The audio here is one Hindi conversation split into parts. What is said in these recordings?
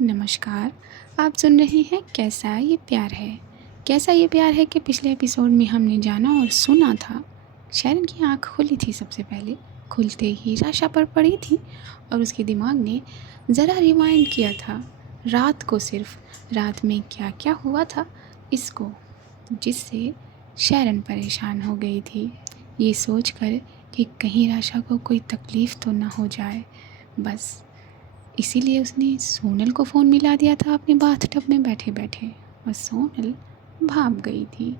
नमस्कार। आप सुन रहे हैं कैसा ये प्यार है। कैसा ये प्यार है कि पिछले एपिसोड में हमने जाना और सुना था। शैरन की आँख खुली थी सबसे पहले। खुलते ही राशा पर पड़ी थी और उसके दिमाग ने ज़रा रिवाइंड किया था रात को, सिर्फ रात में क्या क्या हुआ था इसको, जिससे शैरन परेशान हो गई थी ये सोचकर कि कहीं राशा को कोई तकलीफ़ तो ना हो जाए। बस इसीलिए उसने सोनल को फ़ोन मिला दिया था अपने बाथटब में बैठे बैठे, और सोनल भाग गई थी।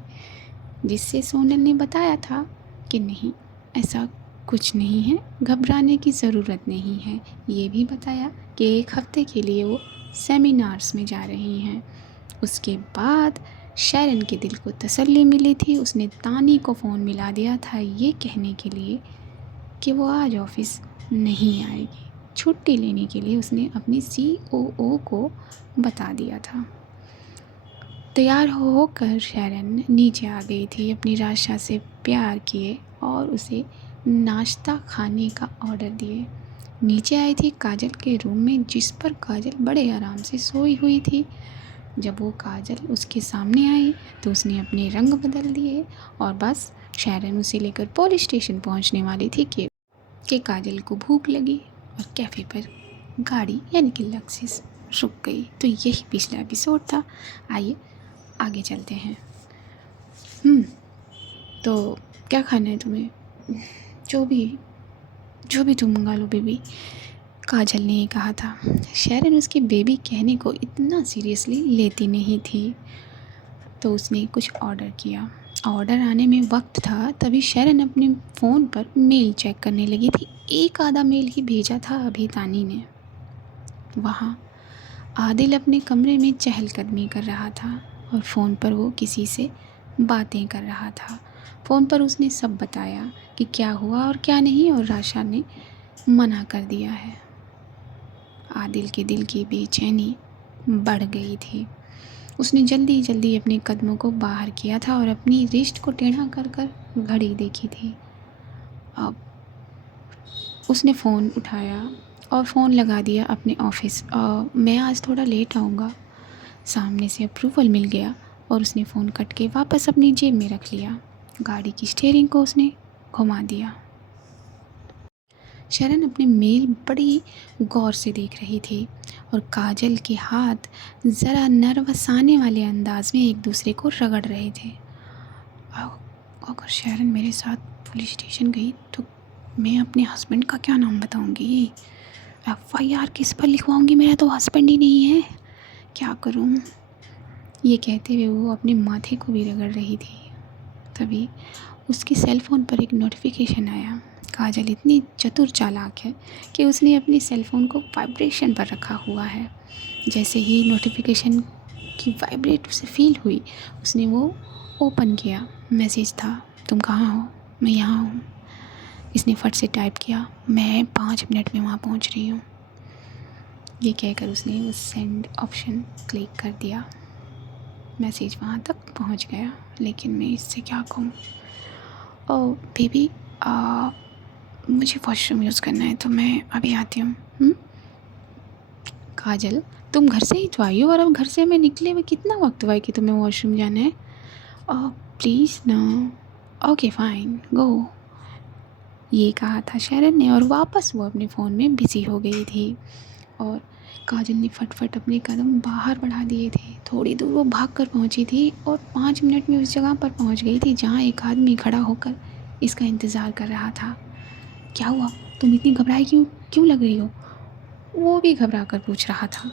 जिससे सोनल ने बताया था कि नहीं, ऐसा कुछ नहीं है, घबराने की ज़रूरत नहीं है। ये भी बताया कि 1 हफ्ते के लिए वो सेमिनार्स में जा रही हैं। उसके बाद शैरन के दिल को तसल्ली मिली थी। उसने तानी को फ़ोन मिला दिया था ये कहने के लिए कि वो आज ऑफ़िस नहीं आएगी। छुट्टी लेने के लिए उसने अपनी COO को बता दिया था। तैयार होकर शैरन नीचे आ गई थी अपनी राशा से प्यार किए और उसे नाश्ता खाने का ऑर्डर दिए। नीचे आई थी काजल के रूम में, जिस पर काजल बड़े आराम से सोई हुई थी। जब वो काजल उसके सामने आई तो उसने अपने रंग बदल दिए और बस शैरन उसे लेकर पुलिस स्टेशन पहुंचने वाली थी कि काजल को भूख लगी और कैफ़े पर गाड़ी यानी कि लक्सिस रुक गई। तो यही पिछला एपिसोड था। आइए आगे चलते हैं। तो क्या खाना है तुम्हें? जो भी तुम मंगा लो बेबी, काजल ने ये कहा था। शैरन उसके बेबी कहने को इतना सीरियसली लेती नहीं थी, तो उसने कुछ ऑर्डर किया। ऑर्डर आने में वक्त था तभी शैरन अपने फ़ोन पर मेल चेक करने लगी थी। एक आधा मेल ही भेजा था अभी तानी ने। वहाँ आदिल अपने कमरे में चहलकदमी कर रहा था और फ़ोन पर वो किसी से बातें कर रहा था। फ़ोन पर उसने सब बताया कि क्या हुआ और क्या नहीं, और राशा ने मना कर दिया है। आदिल के दिल की बेचैनी बढ़ गई थी। उसने जल्दी जल्दी अपने कदमों को बाहर किया था और अपनी रिस्ट को टेढ़ा कर कर घड़ी देखी थी। अब उसने फ़ोन उठाया और फ़ोन लगा दिया अपने ऑफ़िस। मैं आज थोड़ा लेट आऊँगा। सामने से अप्रूवल मिल गया और उसने फ़ोन कट के वापस अपनी जेब में रख लिया। गाड़ी की स्टीयरिंग को उसने घुमा दिया। शरण अपने मेल बड़ी गौर से देख रही थी और काजल के हाथ ज़रा नर्वस आने वाले अंदाज में एक दूसरे को रगड़ रहे थे। अगर शरण मेरे साथ पुलिस स्टेशन गई तो मैं अपने हस्बैंड का क्या नाम बताऊंगी? FIR किस पर लिखवाऊंगी? मेरा तो हस्बैंड ही नहीं है, क्या करूं? ये कहते हुए वो अपने माथे को भी रगड़ रही थी। तभी उसके सेल फ़ोन पर एक नोटिफिकेशन आया। काजल इतनी चतुर चालाक है कि उसने अपने सेल फ़ोन को वाइब्रेशन पर रखा हुआ है। जैसे ही नोटिफिकेशन की वाइब्रेट उसे फील हुई, उसने वो ओपन किया। मैसेज था, तुम कहाँ हो? मैं यहाँ हूँ। इसने फट से टाइप किया, मैं 5 मिनट में वहाँ पहुँच रही हूँ। ये कहकर उसने उस सेंड ऑप्शन क्लिक कर दिया। मैसेज वहाँ तक पहुँच गया, लेकिन मैं इससे क्या कहूँ? ओह बेबी, मुझे वॉशरूम यूज़ करना है तो मैं अभी आती हूँ। काजल, तुम घर से ही तो आई हो और अब घर से मैं निकले हुए कितना वक्त हुआ है कि तुम्हें वॉशरूम जाना है? प्लीज़ ना। ओके फाइन, गो। ये कहा था शरण ने और वापस वो अपने फ़ोन में बिज़ी हो गई थी। और काजल ने फटफट अपने कदम बाहर बढ़ा दिए थे। थोड़ी दूर वो भाग कर पहुँची थी और 5 मिनट में उस जगह पर पहुँच गई थी जहाँ एक आदमी खड़ा होकर इसका इंतज़ार कर रहा था। क्या हुआ? तुम इतनी घबराई क्यों लग रही हो? वो भी घबरा कर पूछ रहा था।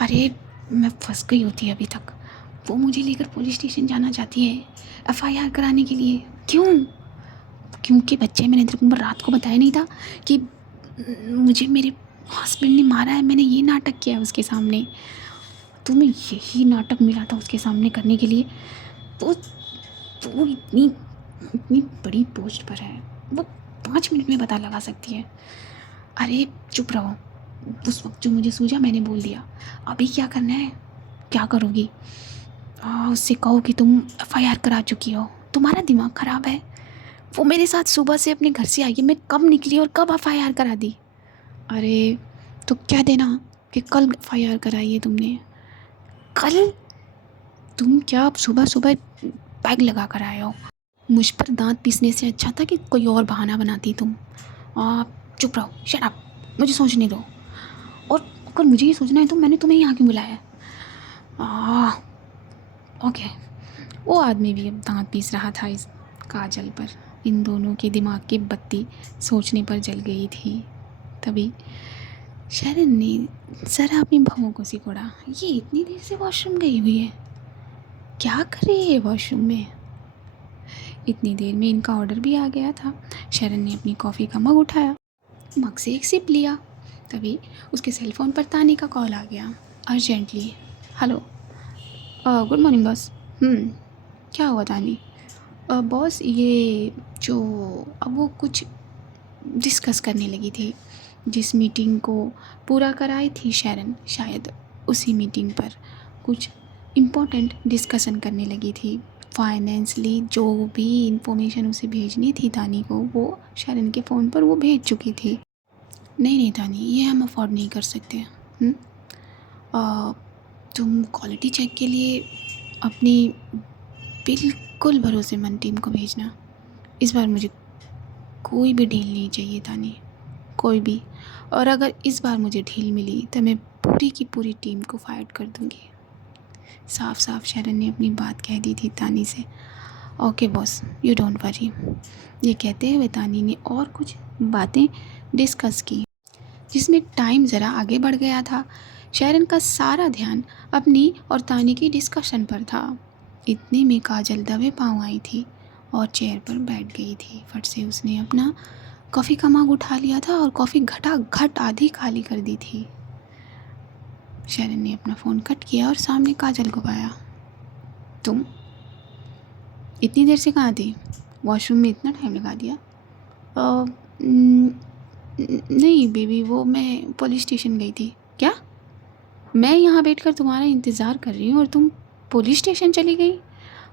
अरे मैं फंस गई होती अभी तक। वो मुझे लेकर पुलिस स्टेशन जाना चाहती है FIR कराने के लिए। क्यों? क्योंकि बच्चे, मैंने तेरे को रात को बताया नहीं था कि मुझे मेरे हस्बैंड ने मारा है। मैंने ये नाटक किया है उसके सामने। तुम्हें यही नाटक मिला था उसके सामने करने के लिए। तो वो इतनी इतनी बड़ी पोस्ट पर है, वो 5 मिनट में पता लगा सकती है। अरे चुप रहो। उस वक्त जो मुझे सूझा मैंने बोल दिया। अभी क्या करना है? क्या करोगी? उससे कहो कि तुम FIR करा चुकी हो। तुम्हारा दिमाग ख़राब है। वो मेरे साथ सुबह से अपने घर से आई है, मैं कब निकली और कब FIR करा दी? अरे तो क्या देना? कि कल एफआईआर कराई है तुमने। कल? तुम क्या अब सुबह सुबह बैग लगा कर आए हो? मुझ पर दांत पीसने से अच्छा था कि कोई और बहाना बनाती तुम। आप चुप रहो, शट अप, मुझे सोचने दो। और अगर मुझे ये सोचना है तो मैंने तुम्हें यहाँ क्यों बुलाया है? ओके। वो आदमी भी अब दांत पीस रहा था इस काजल पर। इन दोनों के दिमाग की बत्ती सोचने पर जल गई थी। तभी शरण ने ज़रा अपनी भौं को सिकोड़ा। ये इतनी देर से वॉशरूम गई हुई है, क्या कर रही है वॉशरूम में? इतनी देर में इनका ऑर्डर भी आ गया था। शरण ने अपनी कॉफ़ी का मग उठाया, मग से एक सिप लिया। तभी उसके सेल फ़ोन पर तानी का कॉल आ गया, urgently. Hello, good morning boss. क्या हुआ तानी? बॉस, ये जो अब वो कुछ डिस्कस करने लगी थी, जिस मीटिंग को पूरा कराई थी शरण, शायद उसी मीटिंग पर कुछ इम्पोर्टेंट डिस्कशन करने लगी थी। फाइनेंसली जो भी इंफॉर्मेशन उसे भेजनी थी तानी को, वो शरण के फ़ोन पर वो भेज चुकी थी। नहीं नहीं तानी, ये हम अफोर्ड नहीं कर सकते। तुम क्वालिटी चेक के लिए अपनी बिल्कुल भरोसेमंद टीम को भेजना। इस बार मुझे कोई भी ढील नहीं चाहिए तानी, कोई भी। और अगर इस बार मुझे ढील मिली तो मैं पूरी की पूरी टीम को फायर कर दूंगी। साफ साफ शरण ने अपनी बात कह दी थी तानी से। Okay boss, you don't worry. ये कहते हुए तानी ने और कुछ बातें डिस्कस की, जिसमें टाइम ज़रा आगे बढ़ गया था। शरण का सारा ध्यान अपनी और तानी की डिस्कशन पर था। इतने में काजल दबे पाँव आई थी और चेयर पर बैठ गई थी। फट से उसने अपना कॉफ़ी का मग उठा लिया था और कॉफ़ी घटाघट आधी खाली कर दी थी। शरण ने अपना फ़ोन कट किया और सामने काजल को पाया। तुम इतनी देर से कहाँ थी? वॉशरूम में इतना टाइम लगा दिया? नहीं बेबी, वो मैं पुलिस स्टेशन गई थी। क्या? मैं यहाँ बैठकर तुम्हारा इंतज़ार कर रही हूँ और तुम पुलिस स्टेशन चली गई?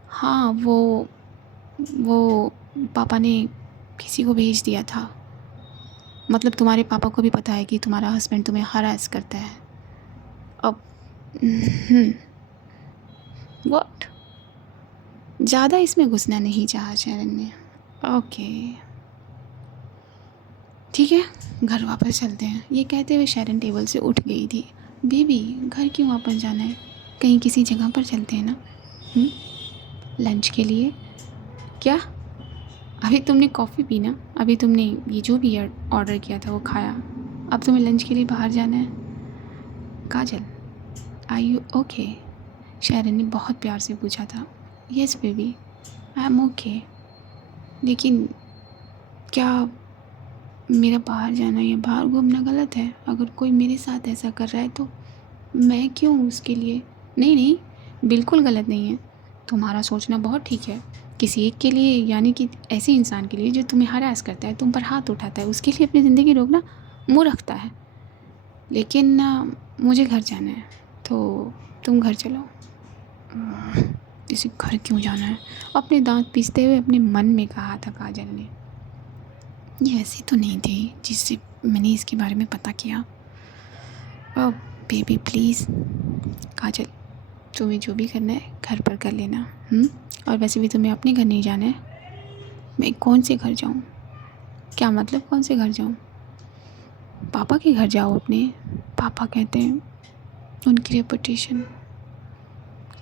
हाँ, वो पापा ने किसी को भेज दिया था। मतलब तुम्हारे पापा को भी पता है कि तुम्हारा हस्बैंड तुम्हें हरास करता है। अब व्हाट? ज़्यादा इसमें घुसना नहीं चाहा शरण ने। ओके ठीक है, घर वापस चलते हैं। ये कहते हुए शरण टेबल से उठ गई थी। बेबी, घर क्यों वापस जाना है? कहीं किसी जगह पर चलते हैं ना, लंच के लिए। क्या? अभी तुमने कॉफ़ी पी ना, अभी तुमने ये जो भी ऑर्डर किया था वो खाया, अब तुम्हें लंच के लिए बाहर जाना है। काजल, आर यू ओके? शरण ने बहुत प्यार से पूछा था। Yes baby, I am okay. लेकिन क्या मेरा बाहर जाना या बाहर घूमना गलत है? अगर कोई मेरे साथ ऐसा कर रहा है तो मैं क्यों उसके लिए? नहीं नहीं, बिल्कुल गलत नहीं है। तुम्हारा सोचना बहुत ठीक है। किसी एक के लिए, यानी कि ऐसे इंसान के लिए जो तुम्हें हरास करता है, तुम पर हाथ उठाता है, उसके लिए अपनी ज़िंदगी रोकना मुँह रखता है। लेकिन मुझे घर जाना है, तो तुम घर चलो। इसे घर क्यों जाना है? अपने दांत पीसते हुए अपने मन में कहा था काजल ने। ये ऐसी तो नहीं थी जिससे मैंने इसके बारे में पता किया। Baby please. काजल, तुम्हें जो भी करना है घर पर कर लेना। और वैसे भी तुम्हें अपने घर नहीं जाना है। मैं कौन से घर जाऊँ? क्या मतलब कौन से घर जाऊँ? पापा के घर जाओ अपने। पापा कहते हैं उनकी रेपुटेशन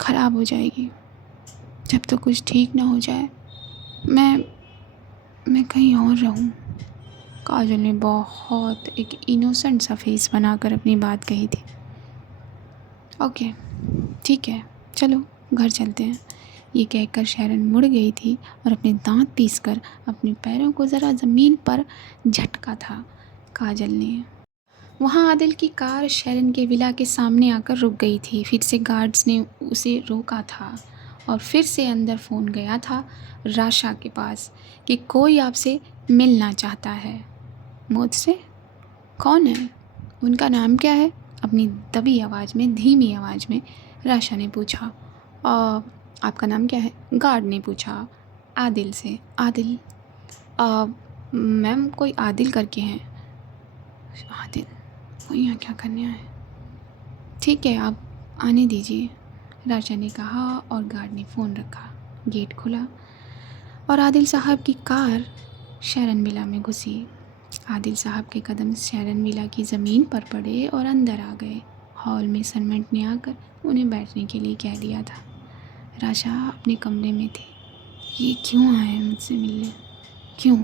ख़राब हो जाएगी। जब तक कुछ ठीक ना हो जाए मैं कहीं और रहूँ। काजल ने बहुत एक इनोसेंट सा फेस बनाकर अपनी बात कही थी। ओके ठीक है, चलो घर चलते हैं। ये कहकर शरण मुड़ गई थी और अपने दांत पीसकर अपने पैरों को ज़रा ज़मीन पर झटका था काजल ने। वहाँ आदिल की कार शरण के विला के सामने आकर रुक गई थी। फिर से गार्ड्स ने उसे रोका था और फिर से अंदर फ़ोन गया था राशा के पास कि कोई आपसे मिलना चाहता है। मुझसे? कौन है? उनका नाम क्या है? अपनी दबी आवाज़ में, धीमी आवाज़ में राशा ने पूछा। आपका नाम क्या है? गार्ड ने पूछा आदिल से। आदिल? मैम कोई आदिल करके हैं। आदिल? वो यहाँ क्या करने आए? ठीक है, आप आने दीजिए, राशा ने कहा और गार्ड ने फ़ोन रखा। गेट खुला और आदिल साहब की कार शरण विला में घुसी। आदिल साहब के कदम शरण विला की ज़मीन पर पड़े और अंदर आ गए। हॉल में सरवेंट ने आकर उन्हें बैठने के लिए कह दिया था। राशा अपने कमरे में थी। ये क्यों आए मुझसे मिलने? क्यों?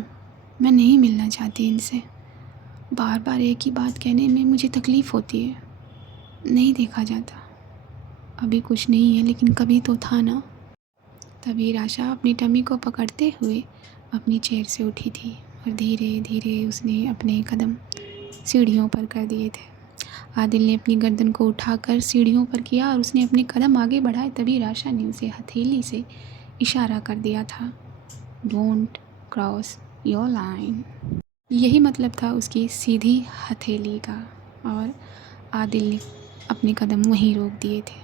मैं नहीं मिलना चाहती इनसे। बार बार एक ही बात कहने में मुझे तकलीफ़ होती है। नहीं देखा जाता। अभी कुछ नहीं है, लेकिन कभी तो था ना। तभी राशा अपनी टमी को पकड़ते हुए अपनी चेयर से उठी थी और धीरे धीरे उसने अपने कदम सीढ़ियों पर कर दिए थे। आदिल ने अपनी गर्दन को उठाकर सीढ़ियों पर किया और उसने अपने कदम आगे बढ़ाए। तभी राशा ने उसे हथेली से इशारा कर दिया था, डोंट क्रॉस योर लाइन। यही मतलब था उसकी सीधी हथेली का, और आदिल ने अपने कदम वहीं रोक दिए थे।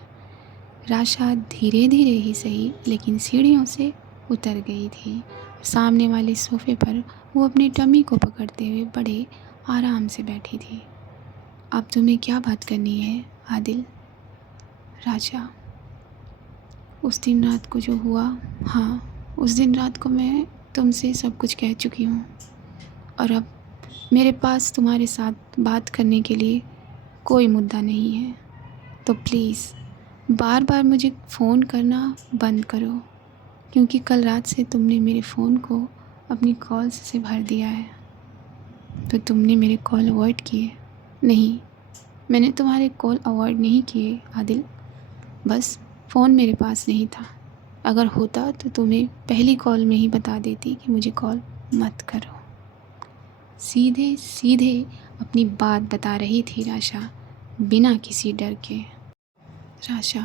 राशा धीरे धीरे ही सही, लेकिन सीढ़ियों से उतर गई थी। सामने वाले सोफ़े पर वो अपनी टमी को पकड़ते हुए बड़े आराम से बैठी थी। अब तुम्हें क्या बात करनी है आदिल? राशा, उस दिन रात को जो हुआ, हाँ, उस दिन रात को मैं तुमसे सब कुछ कह चुकी हूँ, और अब मेरे पास तुम्हारे साथ बात करने के लिए कोई मुद्दा नहीं है। तो प्लीज़ बार बार मुझे फ़ोन करना बंद करो, क्योंकि कल रात से तुमने मेरे फ़ोन को अपनी कॉल्स से भर दिया है। तो तुमने मेरे कॉल अवॉइड किए? नहीं, मैंने तुम्हारे कॉल अवॉइड नहीं किए आदिल, बस फ़ोन मेरे पास नहीं था। अगर होता तो तुम्हें पहली कॉल में ही बता देती कि मुझे कॉल मत करो। सीधे सीधे अपनी बात बता रही थी राशा, बिना किसी डर के। राशा,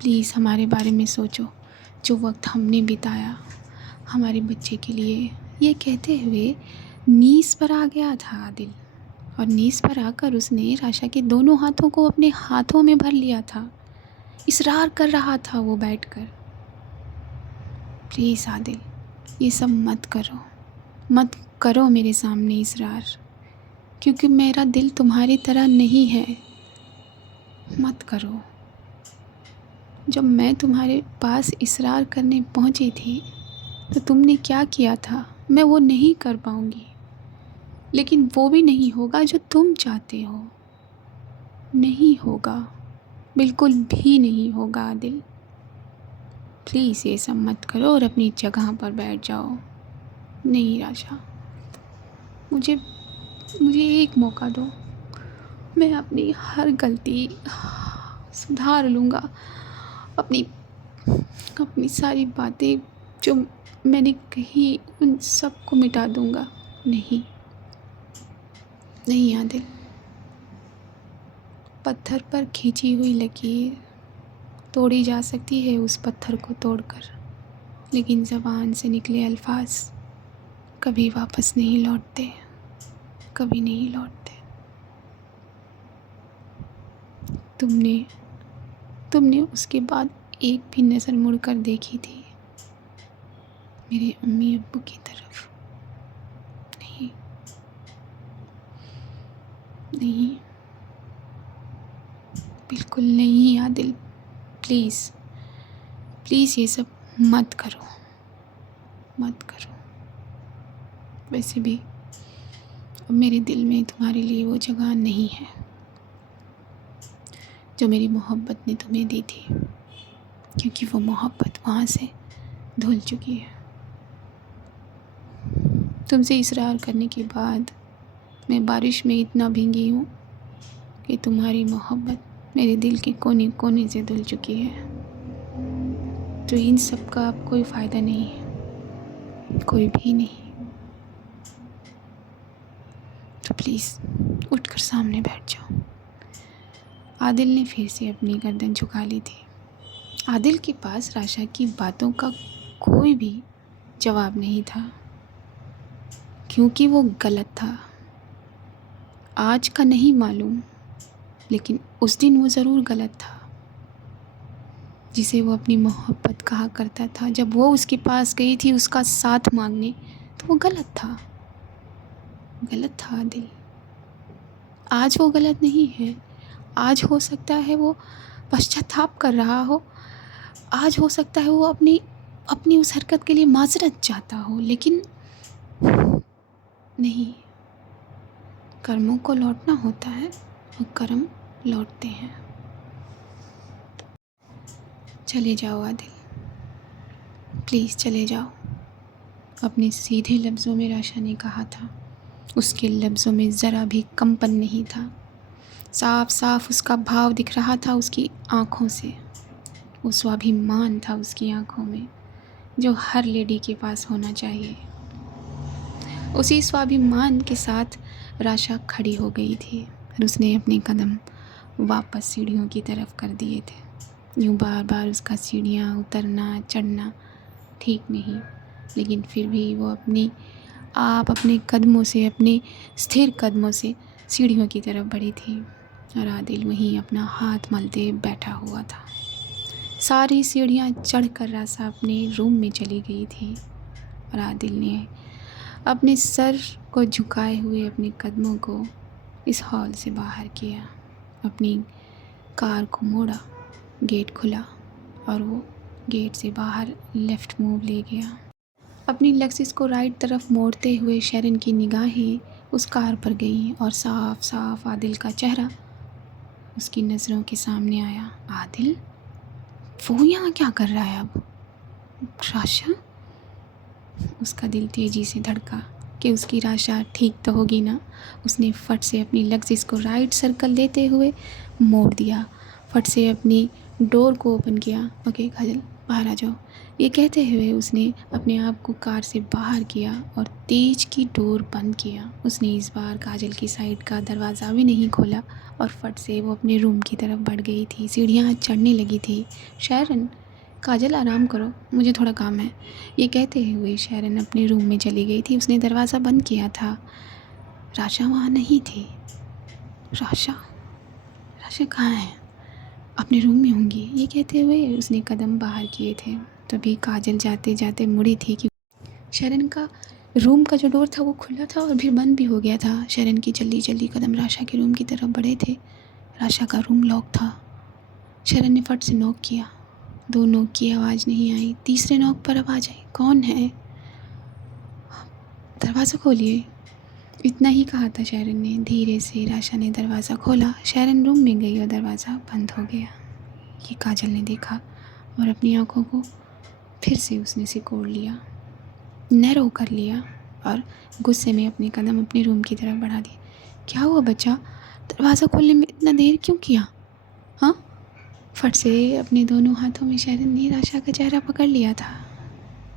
प्लीज़ हमारे बारे में सोचो, जो वक्त हमने बिताया हमारे बच्चे के लिए। ये कहते हुए नीज़ पर आ गया था आदिल, और नीज़ पर आकर उसने राशा के दोनों हाथों को अपने हाथों में भर लिया था। इसरार कर रहा था वो बैठकर, प्लीज़ आदिल, ये सब मत करो, मत करो मेरे सामने इसरार, क्योंकि मेरा दिल तुम्हारी तरह नहीं है। मत करो। जब मैं तुम्हारे पास इसरार करने पहुंची थी तो तुमने क्या किया था, मैं वो नहीं कर पाऊंगी, लेकिन वो भी नहीं होगा जो तुम चाहते हो। नहीं होगा, बिल्कुल भी नहीं होगा आदिल। प्लीज़ ये सब मत करो और अपनी जगह पर बैठ जाओ। नहीं राशा, मुझे मुझे एक मौका दो। मैं अपनी हर गलती सुधार लूँगा। अपनी अपनी सारी बातें जो मैंने कही उन सब को मिटा दूँगा। नहीं नहीं आदिल, पत्थर पर खींची हुई लकीर तोड़ी जा सकती है उस पत्थर को तोड़कर, लेकिन ज़बान से निकले अल्फाज कभी वापस नहीं लौटते, कभी नहीं लौटते। तुमने उसके बाद एक भी नज़र मुड़कर देखी थी मेरे अम्मी अब्बू की तरफ? नहीं नहीं, बिल्कुल नहीं आदिल। प्लीज़ प्लीज़ ये सब मत करो, मत करो। वैसे भी अब मेरे दिल में तुम्हारे लिए वो जगह नहीं है जो मेरी मोहब्बत ने तुम्हें दी थी, क्योंकि वो मोहब्बत वहाँ से धुल चुकी है। तुमसे इसरार करने के बाद मैं बारिश में इतना भीगी हूँ कि तुम्हारी मोहब्बत मेरे दिल के कोने कोने से धुल चुकी है। तो इन सब का अब कोई फ़ायदा नहीं है, कोई भी नहीं। तो प्लीज़ उठकर सामने बैठ जाओ। आदिल ने फिर से अपनी गर्दन झुका ली थी। आदिल के पास राशा की बातों का कोई भी जवाब नहीं था, क्योंकि वो गलत था। आज का नहीं मालूम, लेकिन उस दिन वो ज़रूर गलत था। जिसे वो अपनी मोहब्बत कहा करता था, जब वो उसके पास गई थी उसका साथ मांगने, तो वो गलत था, गलत था आदिल। आज वो गलत नहीं है, आज हो सकता है वो पश्चाताप कर रहा हो, आज हो सकता है वो अपनी अपनी उस हरकत के लिए माज़रत चाहता हो, लेकिन नहीं, कर्मों को लौटना होता है और कर्म लौटते हैं। चले जाओ आदिल, प्लीज़ चले जाओ। अपने सीधे लफ्ज़ों में राशा ने कहा था। उसके लफ्ज़ों में ज़रा भी कंपन नहीं था। साफ साफ उसका भाव दिख रहा था उसकी आँखों से। वो स्वाभिमान था उसकी आँखों में, जो हर लेडी के पास होना चाहिए। उसी स्वाभिमान के साथ राशा खड़ी हो गई थी और उसने अपने कदम वापस सीढ़ियों की तरफ कर दिए थे। यूँ बार बार उसका सीढ़ियाँ उतरना चढ़ना ठीक नहीं, लेकिन फिर भी वो अपने कदमों से, अपने स्थिर कदमों से सीढ़ियों की तरफ बढ़ी थी और आदिल वहीं अपना हाथ मलते बैठा हुआ था। सारी सीढ़ियाँ चढ़कर राशा अपने रूम में चली गई थी और आदिल ने अपने सर को झुकाए हुए अपने कदमों को इस हॉल से बाहर किया, अपनी कार को मोड़ा, गेट खुला और वो गेट से बाहर लेफ़्ट मूव ले गया। अपनी लेक्सिस को राइट तरफ मोड़ते हुए शेरन की निगाहें उस कार पर गईं और साफ साफ आदिल का चेहरा उसकी नज़रों के सामने आया। आदिल, वो यहाँ क्या कर रहा है अब? राशा? उसका दिल तेज़ी से धड़का कि उसकी राशा ठीक तो होगी ना। उसने फट से अपनी लेक्सिस को राइट सर्कल देते हुए मोड़ दिया, फट से अपनी डोर को ओपन किया। ओके काजल, बाहर आ जाओ। ये कहते हुए उसने अपने आप को कार से बाहर किया और तेज की डोर बंद किया। उसने इस बार काजल की साइड का दरवाज़ा भी नहीं खोला और फट से वो अपने रूम की तरफ बढ़ गई थी। सीढ़ियाँ चढ़ने लगी थी। शेरन, काजल आराम करो, मुझे थोड़ा काम है। ये कहते हुए शेरन अपने रूम में चली गई थी। उसने दरवाज़ा बंद किया था। राशा वहाँ नहीं थी। राशा कहाँ है? अपने रूम में होंगी। ये कहते हुए उसने कदम बाहर किए थे, तभी काजल जाते जाते मुड़ी थी कि शेरन का रूम का जो डोर था वो खुला था और फिर बंद भी हो गया था। शेरन की जल्दी जल्दी कदम राशा के रूम की तरफ बढ़े थे। राशा का रूम लॉक था। शेरन ने फट से नॉक किया। 2 नॉक की आवाज़ नहीं आई। तीसरे नॉक पर आवाज़ आई, कौन है? दरवाज़ा खोलिए। इतना ही कहा था शेरन ने। धीरे से राशा ने दरवाज़ा खोला। शेरन रूम में गई और दरवाज़ा बंद हो गया। ये काजल ने देखा और अपनी आंखों को फिर से उसने सिकोड़ लिया, नैरो कर लिया और गुस्से में अपने कदम अपने रूम की तरफ बढ़ा दिए। क्या हुआ बच्चा? दरवाज़ा खोलने में इतना देर क्यों किया? हाँ? फट से अपने दोनों हाथों में शेरन ने राशा का चेहरा पकड़ लिया था।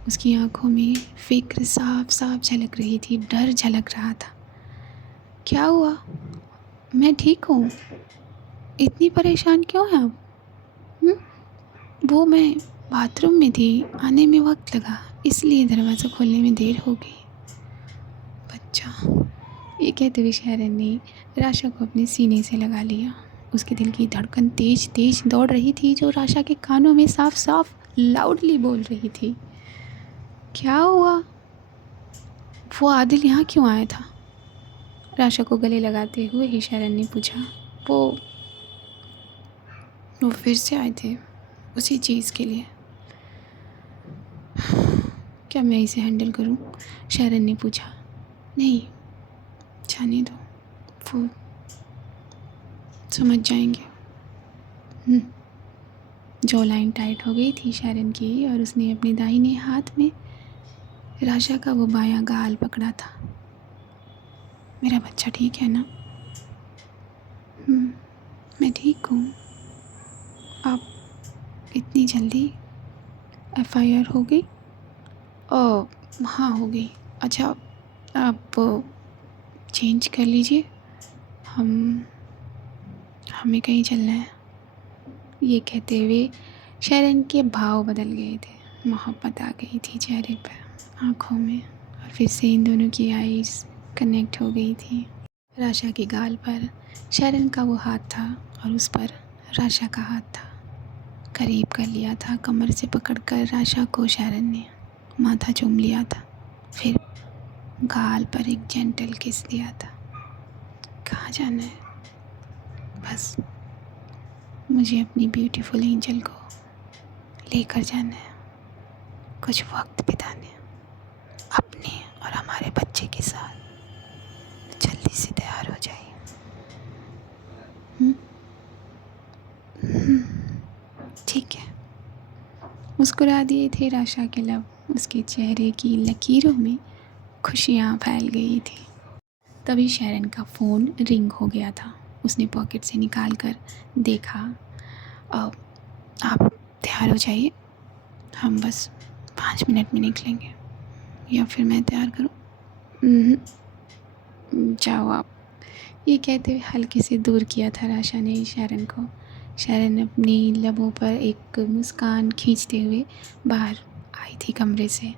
उसकी आंखों में फिक्र साफ साफ झलक रही थी, डर झलक रहा था। क्या हुआ? मैं ठीक हूँ। इतनी परेशान क्यों हैं आप? वो मैं बाथरूम में थी, आने में वक्त लगा, इसलिए दरवाज़ा खोलने में देर हो गई। बच्चा, ये कहते हुए शेरन ने राशा को अपने सीने से लगा लिया। उसके दिल की धड़कन तेज तेज दौड़ रही थी, जो राशा के कानों में साफ साफ लाउडली बोल रही थी। क्या हुआ? वो आदिल यहाँ क्यों आया था? राशा को गले लगाते हुए ही शेरन ने पूछा। वो फिर से आए थे उसी चीज़ के लिए। क्या मैं इसे हैंडल करूं? शेरन ने पूछा। नहीं, जाने दो, वो समझ जाएंगे। जॉ लाइन टाइट हो गई थी शेरन की और उसने अपने दाहिने हाथ में राशा का वो बायां गाल पकड़ा था। मेरा बच्चा ठीक है ना? मैं ठीक हूँ। आप इतनी जल्दी? FIR हो गई? हाँ हो गई। अच्छा, आप चेंज कर लीजिए, हमें कहीं चलना है। ये कहते हुए शेरन के भाव बदल गए थे। मोहब्बत आ गई थी चेहरे पर, आँखों में, और फिर से इन दोनों की आईज़ कनेक्ट हो गई थी। राशा के गाल पर शेरन का वो हाथ था और उस पर राशा का हाथ था। करीब कर लिया था, कमर से पकड़कर राशा को शेरन ने माथा चूम लिया था, फिर गाल पर एक जेंटल किस दिया था। कहाँ जाना है? बस मुझे अपनी ब्यूटीफुल एंजल को लेकर जाना है, कुछ वक्त बिताने अपने और हमारे बच्चे के साथ। जल्दी से तैयार हो जाइए। ठीक है। मुस्कुरा दिए थे राशा के लब, उसके चेहरे की लकीरों में खुशियाँ फैल गई थी। तभी शैरन का फ़ोन रिंग हो गया था। उसने पॉकेट से निकाल कर देखा। अब आप तैयार हो जाइए, हम बस 5 मिनट में निकलेंगे, या फिर मैं तैयार करूं? जाओ आप। ये कहते हुए हल्के से दूर किया था राशा ने शैरन को। शैरन अपनी लबों पर एक मुस्कान खींचते हुए बाहर आई थी कमरे से।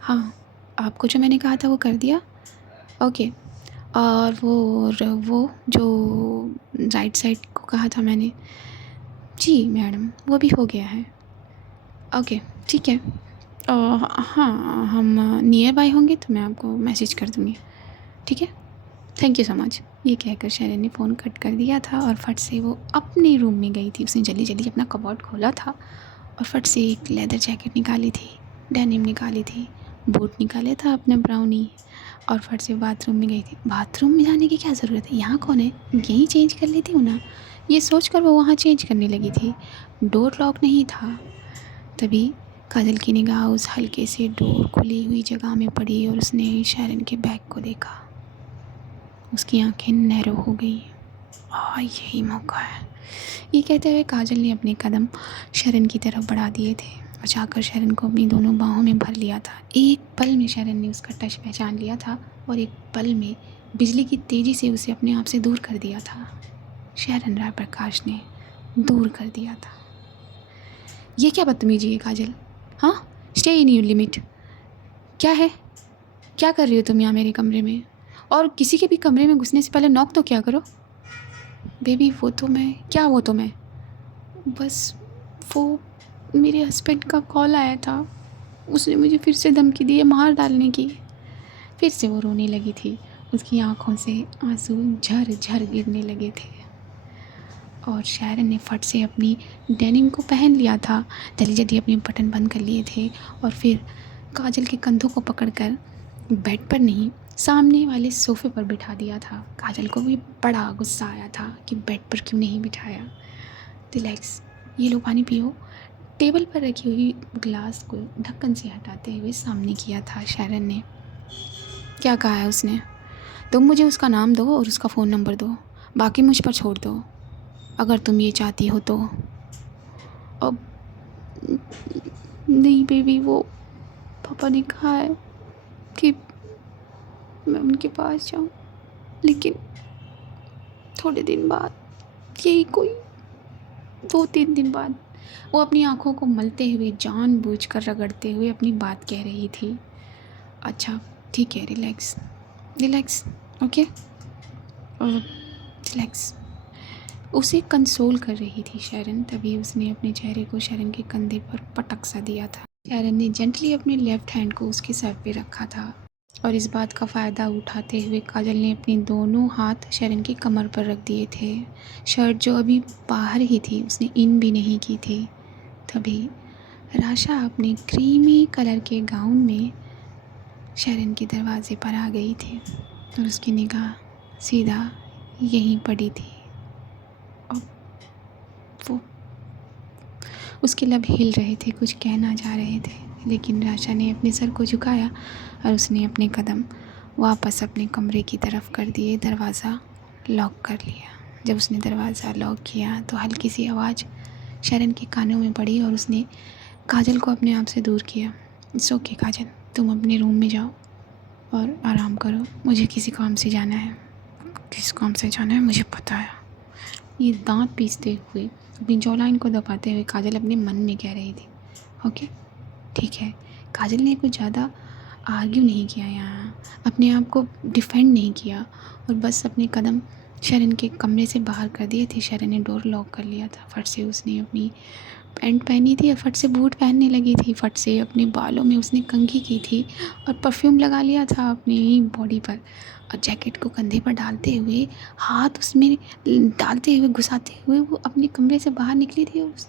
हाँ, आपको जो मैंने कहा था वो कर दिया? ओके। और वो जो राइट साइड को कहा था मैंने, जी मैडम, वो भी हो गया है। ओके, ठीक है। हाँ, हम नियर बाय होंगे तो मैं आपको मैसेज कर दूँगी, ठीक है? Thank you so much. ये कहकर शैरन ने फ़ोन कट कर दिया था और फट से वो अपने रूम में गई थी। उसने जल्दी जल्दी अपना कबर्ड खोला था और फट से एक लेदर जैकेट निकाली थी, डेनिम निकाली थी, बूट निकाले था अपने ब्राउनी, और फट से बाथरूम में गई थी। बाथरूम में जाने की क्या ज़रूरत है, यहाँ कौन है, यहीं चेंज कर लेती हूँ ना। ये सोच कर वो वहाँ चेंज करने लगी थी। डोर लॉक नहीं था। तभी काजल की निगाह उस हल्के से डोर खुली हुई जगह में पड़ी और उसने शैरन के बैग को देखा। उसकी आंखें नैरो हो गई। यही मौका है। ये कहते हुए काजल ने अपने कदम शैरन की तरफ बढ़ा दिए थे और जाकर शैरन को अपनी दोनों बाहों में भर लिया था। एक पल में शैरन ने उसका टच पहचान लिया था और एक पल में बिजली की तेज़ी से उसे अपने आप से दूर कर दिया था। शैरन राय प्रकाश ने दूर कर दिया था। ये क्या बदतमीजी है काजल? हाँ, स्टे इन योर लिमिट। क्या है, क्या कर रही हो तुम यहाँ मेरे कमरे में? और किसी के भी कमरे में घुसने से पहले नॉक तो क्या करो। बेबी, वो तो मैं बस वो मेरे हस्बैंड का कॉल आया था, उसने मुझे फिर से धमकी दी है मार डालने की। फिर से वो रोने लगी थी। उसकी आंखों से आंसू झर झर गिरने लगे थे और शैरन ने फट से अपनी डेनिम को पहन लिया था। जल्दी जल्दी अपने बटन बंद कर लिए थे और फिर काजल के कंधों को पकड़कर बेड पर नहीं, सामने वाले सोफ़े पर बिठा दिया था। काजल को भी बड़ा गुस्सा आया था कि बेड पर क्यों नहीं बिठाया। रिलैक्स, ये लो पानी पियो। टेबल पर रखी हुई ग्लास को ढक्कन से हटाते हुए सामने किया था शैरन ने। क्या कहा है उसने? तुम मुझे उसका नाम दो और उसका फ़ोन नंबर दो, बाकी मुझ पर छोड़ दो, अगर तुम ये चाहती हो तो। अब नहीं बेबी, वो पापा ने कहा है कि मैं उनके पास जाऊं, लेकिन थोड़े दिन बाद, यही कोई 2-3 दिन बाद। वो अपनी आंखों को मलते हुए जानबूझकर रगड़ते हुए अपनी बात कह रही थी। अच्छा ठीक है, रिलैक्स रिलैक्स, ओके, रिलैक्स। उसे कंसोल कर रही थी शैरन। तभी उसने अपने चेहरे को शैरन के कंधे पर पटक सा दिया था। शैरन ने जेंटली अपने लेफ्ट हैंड को उसके सर पे रखा था और इस बात का फ़ायदा उठाते हुए काजल ने अपने दोनों हाथ शैरन की कमर पर रख दिए थे। शर्ट जो अभी बाहर ही थी उसने इन भी नहीं की थी। तभी राशा अपने क्रीमी कलर के गाउन में शैरन के दरवाजे पर आ गई थी और उसकी निगाह सीधा यहीं पड़ी थी। और वो, उसके लब हिल रहे थे, कुछ कहना चाह रहे थे, लेकिन राशा ने अपने सर को झुकाया और उसने अपने कदम वापस अपने कमरे की तरफ कर दिए। दरवाज़ा लॉक कर लिया। जब उसने दरवाज़ा लॉक किया तो हल्की सी आवाज़ शैरन के कानों में पड़ी और उसने काजल को अपने आप से दूर किया। इट्स ओके काजल, तुम अपने रूम में जाओ और आराम करो, मुझे किसी काम से जाना है। किस काम से जाना है मुझे पता है। ये दांत पीसते हुए अपनी जॉलाइन को दबाते हुए काजल अपने मन में कह रही थी। ओके ठीक है। काजल ने कुछ ज़्यादा आर्ग्यू नहीं किया, यहाँ अपने आप को डिफेंड नहीं किया और बस अपने कदम शरण के कमरे से बाहर कर दिए थे। शरण ने डोर लॉक कर लिया था। फट से उसने अपनी पैंट पहनी थी और फट से बूट पहनने लगी थी। फट से अपने बालों में उसने कंघी की थी और परफ्यूम लगा लिया था अपनी बॉडी पर, और जैकेट को कंधे पर डालते हुए, हाथ उसमें डालते हुए, घुसाते हुए वो अपने कमरे से बाहर निकली थी। और उस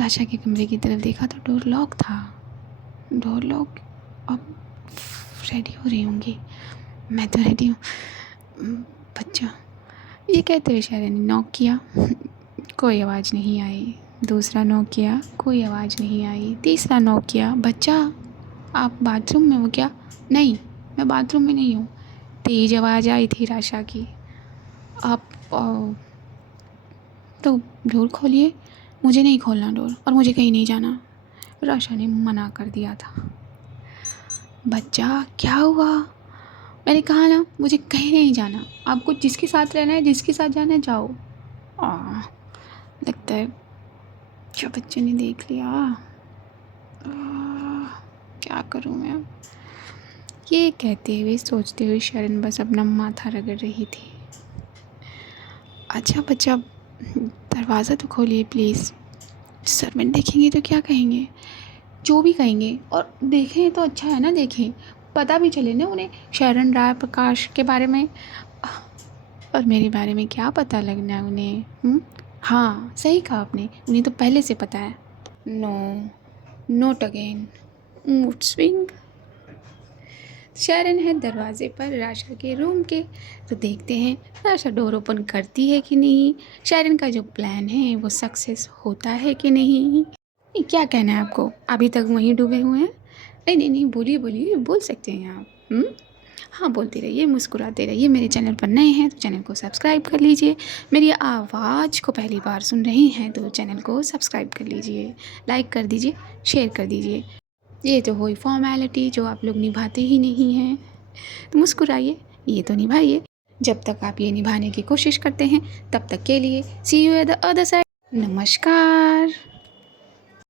राशा के कमरे की तरफ देखा तो डोर लॉक था। Door lock. अब रेडी हो रही होंगी। मैं तो रेडी हूँ बच्चा, ये कहते हुए शरण ने नॉक किया। कोई आवाज़ नहीं आई। दूसरा नॉक किया, कोई आवाज़ नहीं आई। तीसरा नॉक किया, बच्चा आप बाथरूम में हो क्या? नहीं, मैं बाथरूम में नहीं हूँ। तेज़ आवाज़ आई थी राशा की। आप तो डोर खोलिए। मुझे नहीं खोलना डोर, और मुझे कहीं नहीं जाना। राशा ने मना कर दिया था। बच्चा क्या हुआ? मैंने कहा ना, मुझे कहीं नहीं जाना। आपको जिसके साथ रहना है, जिसके साथ जाना है, जाओ। लगता है क्या बच्चे ने देख लिया। क्या करूँ मैं अब? ये कहते हुए, सोचते हुए शरण बस अपना माथा रगड़ रही थी। अच्छा बच्चा, दरवाज़ा तो खोलिए प्लीज़। सर्वेंट देखेंगे तो क्या कहेंगे? जो भी कहेंगे, और देखें तो अच्छा है ना, देखें, पता भी चले ना उन्हें शरण राय प्रकाश के बारे में। और मेरे बारे में क्या पता लगना है उन्हें? हाँ, सही कहा आपने, उन्हें तो पहले से पता है। No, not again. Mood swing. शरण है दरवाजे पर राशा के रूम के, तो देखते हैं राशा डोर ओपन करती है कि नहीं, शरण का जो प्लान है वो सक्सेस होता है कि नहीं। क्या कहना है आपको? अभी तक वहीं डूबे हुए हैं? नहीं नहीं नहीं, बोलिए बोलिए, बोल सकते हैं आप। हाँ, बोलते रहिए, मुस्कुराते रहिए। मेरे चैनल पर नए हैं तो चैनल को सब्सक्राइब कर लीजिए। मेरी आवाज़ को पहली बार सुन रही हैं तो चैनल को सब्सक्राइब कर लीजिए, लाइक कर दीजिए, शेयर कर दीजिए। ये तो हुई फॉर्मेलिटी जो आप लोग निभाते ही नहीं हैं। तो मुस्कुराइए, ये तो निभाइए। जब तक आप ये निभाने की कोशिश करते हैं, तब तक के लिए see you at the other side. नमस्कार।